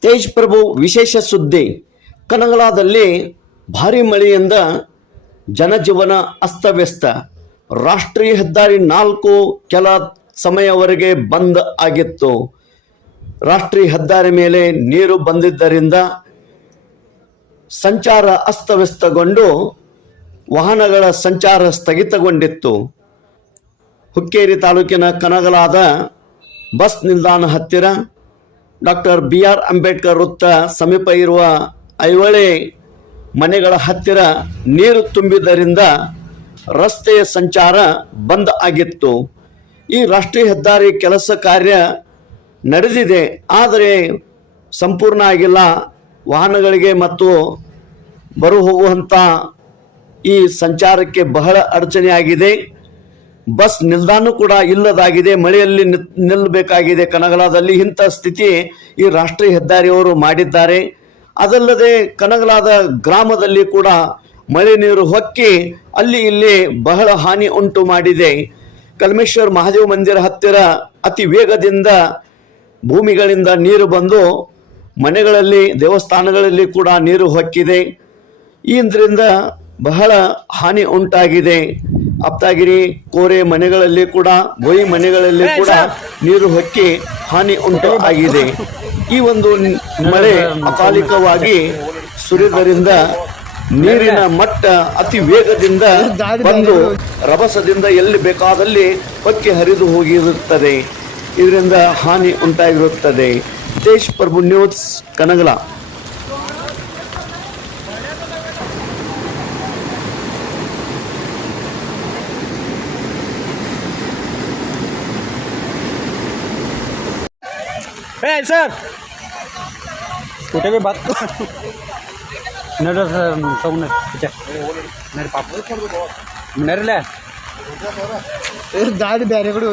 ತೇಜ್ ಪ್ರಭು ವಿಶೇಷ ಸುದ್ದಿ. ಕನಗಲಾದಲ್ಲಿ ಭಾರಿ ಮಳೆಯಿಂದ ಜನಜೀವನ ಅಸ್ತವ್ಯಸ್ತ. ರಾಷ್ಟ್ರೀಯ ಹೆದ್ದಾರಿ ನಾಲ್ಕು ಕೆಲ ಸಮಯವರೆಗೆ ಬಂದ್ ಆಗಿತ್ತು. ರಾಷ್ಟ್ರೀಯ ಹೆದ್ದಾರಿ ಮೇಲೆ ನೀರು ಬಂದಿದ್ದರಿಂದ ಸಂಚಾರ ಅಸ್ತವ್ಯಸ್ತಗೊಂಡು ವಾಹನಗಳ ಸಂಚಾರ ಸ್ಥಗಿತಗೊಂಡಿತ್ತು. ಹುಕ್ಕೇರಿ ತಾಲೂಕಿನ ಕನಗಲಾದ ಬಸ್ ನಿಲ್ದಾಣ ಹತ್ತಿರ ಡಾಕ್ಟರ್ ಬಿ ಆರ್ ಅಂಬೇಡ್ಕರ್ ವೃತ್ತ ಸಮೀಪ ಇರುವ ಐವಳೆ ಮನೆಗಳ ಹತ್ತಿರ ನೀರು ತುಂಬಿದ್ದರಿಂದ ರಸ್ತೆಯ ಸಂಚಾರ ಬಂದ್ ಆಗಿತ್ತು. ಈ ರಾಷ್ಟ್ರೀಯ ಹೆದ್ದಾರಿ ಕೆಲಸ ಕಾರ್ಯ ನಡೆದಿದೆ, ಆದರೆ ಸಂಪೂರ್ಣ ಆಗಿಲ್ಲ. ವಾಹನಗಳಿಗೆ ಮತ್ತು ಬರು ಹೋಗುವಂಥ ಈ ಸಂಚಾರಕ್ಕೆ ಬಹಳ ಅಡಚಣೆಯಾಗಿದೆ. ಬಸ್ ನಿಲ್ದಾಣ ಕೂಡ ಇಲ್ಲದಾಗಿದೆ, ಮಳೆಯಲ್ಲಿ ನಿಲ್ಲಬೇಕಾಗಿದೆ ಕನಗಲಾದಲ್ಲಿ ಇಂಥ ಸ್ಥಿತಿ ಈ ರಾಷ್ಟ್ರೀಯ ಹೆದ್ದಾರಿಯವರು ಮಾಡಿದ್ದಾರೆ. ಅದಲ್ಲದೆ ಕನಗಲಾದ ಗ್ರಾಮದಲ್ಲಿ ಕೂಡ ಮಳೆ ನೀರು ಹೊಕ್ಕಿ ಅಲ್ಲಿ ಇಲ್ಲಿ ಬಹಳ ಹಾನಿ ಉಂಟು ಮಾಡಿದೆ. ಕಲ್ಮೇಶ್ವರ ಮಹಾದೇವ ಮಂದಿರ ಹತ್ತಿರ ಅತಿ ವೇಗದಿಂದ ಭೂಮಿಗಳಿಂದ ನೀರು ಬಂದು ಮನೆಗಳಲ್ಲಿ, ದೇವಸ್ಥಾನಗಳಲ್ಲಿ ಕೂಡ ನೀರು ಹೊಕ್ಕಿದೆ. ಇದರಿಂದ ಬಹಳ ಹಾನಿ ಉಂಟಾಗಿದೆ. ಅಪ್ತಾಗಿರಿ ಕೋರೆ ಮನೆಗಳಲ್ಲಿ ಕೂಡ ಗೋಯಿ ಮನೆಗಳಲ್ಲಿ ಕೂಡ ನೀರು ಹೊಕ್ಕಿ ಹಾನಿ ಉಂಟು ಆಗಿದೆ. ಈ ಒಂದು ಮಳೆ ಅಕಾಲಿಕವಾಗಿ ಸುರಿದರಿಂದ ನೀರಿನ ಮಟ್ಟ ಅತಿ ವೇಗದಿಂದ ಬಂದು ರಭಸದಿಂದ ಎಲ್ಲಿ ಬೇಕಾದಲ್ಲಿ ಹೊಕ್ಕಿ ಹರಿದು ಹೋಗಿರುತ್ತದೆ. ಇದರಿಂದ ಹಾನಿ ಉಂಟಾಗಿರುತ್ತದೆ. ದೇಶ್ ಪ್ರಭು ನ್ಯೂಸ್ ಕನಗಲ. सर। भी बात। नडर तो सर सब अच्छा। मेरे पापा। मेरे ले। दाद बैरे